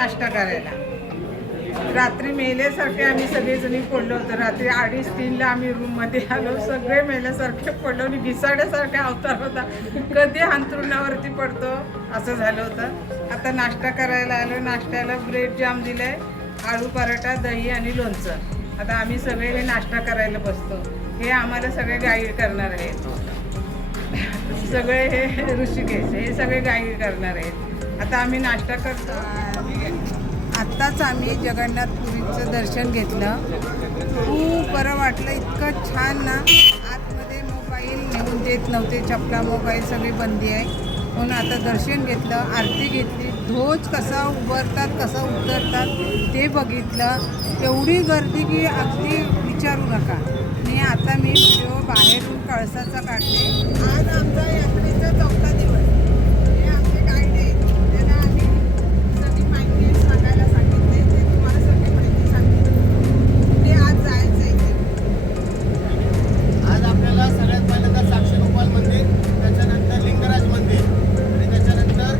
नाश्ता करायला. रात्री मेल्यासारखे आम्ही सगळेजणी पडलो होतो. रात्री 2:30-3ला आम्ही रूममध्ये आलो. सगळे मेल्यासारखे पडलो आणि घिसाड्यासारखा अवतार होता. कधी अंथरुणावरती पडतो असं झालं होतं. आता नाश्ता करायला आलो. नाश्त्याला ब्रेड जाम दिलंय, आळू पराठा, दही आणि लोणचं. आता आम्ही सगळे हे नाश्ता करायला बसतो. हे आम्हाला सगळे गाईड करणार आहेत. सगळे हे ऋषिकेश हे सगळे गाईड करणार आहेत. आता आम्ही नाश्ता करतो. आत्ताच आम्ही जगन्नाथपुरीचं दर्शन घेतलं. खूप बरं वाटलं. इतकं छान ना. आतमध्ये मोबाईल नेऊन देत नव्हते. चपला मोबाईल सगळी बंदी आहे. म्हणून आता दर्शन घेतलं, आरती घेतली. ध्वज कसा उभारतात कसा उतरतात ते बघितलं. एवढी गर्दी की अगदी विचारू नका. आणि आता मी व्हिडिओ बाहेरून कळसाचा काढते. आज आमचा यात्रेचा 4था दिवस. हे आमचे गाईड आहेत. त्यांना आम्ही सगळी माहिती सांगायला सांगितले. ते तुम्हाला सगळी माहिती सांगितली. ते आज जायचं आहे. आज आपल्याला सगळ्यात पहिल्यांदा साक्षीगोपाल मंदिर, त्याच्यानंतर लिंगराज मंदिर आणि त्याच्यानंतर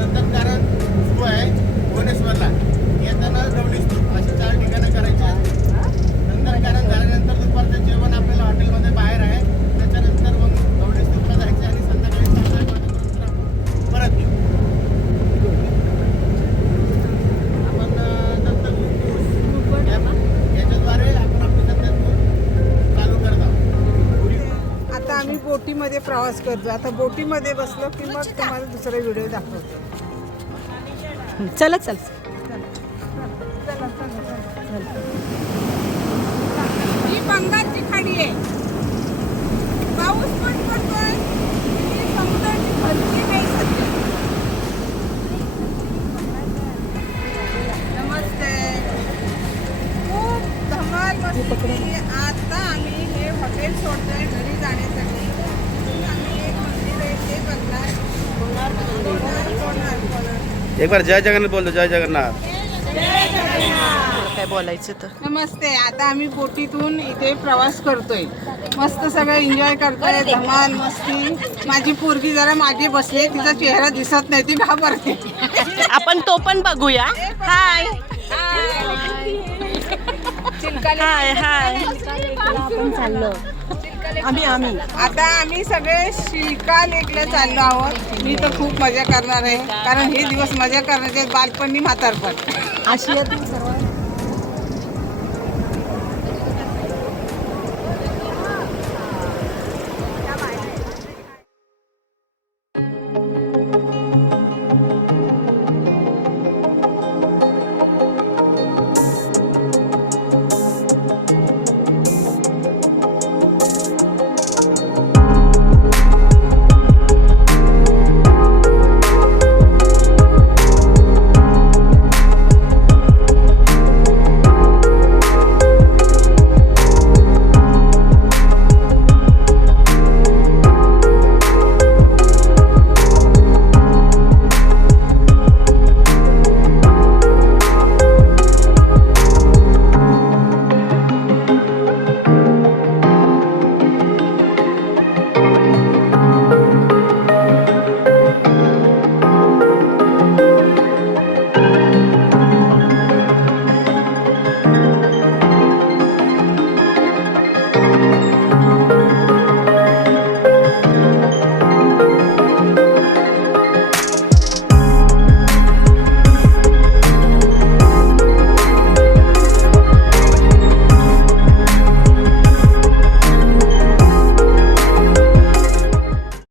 नंदनकानन सुरू आहे भुवनेश्वरला. येताना गवळी स्तूप अशी 4 ठिकाणं करायची आहेत. नंदनकानन झाल्यानंतर दुपारचं जेवण आपल्याला हॉटेलमध्ये बाहेर आहे. त्याच्यानंतर मग गवळी स्तूपला जायचं आणि संध्याकाळी 7 वाजेपर्यंत आपण परत येऊ. आपण याच्याद्वारे आपण आपली सध्या चालू करत आहोत. आता आम्ही बोटीमध्ये प्रवास करतो. आता बोटीमध्ये बसलो की मग तुम्हाला दुसरा व्हिडिओ दाखवतो. चला चल. ही बंगालची खाडी आहे. पाऊस पण पडतोय. ही समुद्राची भरती नाही सध्या. नमस्ते. खूप धमाल मस्ती. आता आम्ही हे हॉटेल सोडतोय घरी जाण्यासाठी. आम्ही एक मंदिर आहे ते बघणार. एक बार जय जगन्नाथ बोल दो. जय जगन्नाथ. काय बोलायचं तर. नमस्ते. आता आम्ही बोटीतून इथे प्रवास करतोय. मस्त सगळं एन्जॉय करतोय. धमाल मस्ती. माझी पोरगी जरा मागे बसली. तिचा चेहरा दिसत नाही. ती घाबरते. आपण तो पण बघूया. हाय हाय हाय. आपण चाललो. आम्ही आता आम्ही सगळे शिल्का लेकला चाललो आहोत. मी तर खूप मजा करणार आहे. कारण हे दिवस मजा करण्याचे बालपणी म्हातारपण. आशियातील सर्वात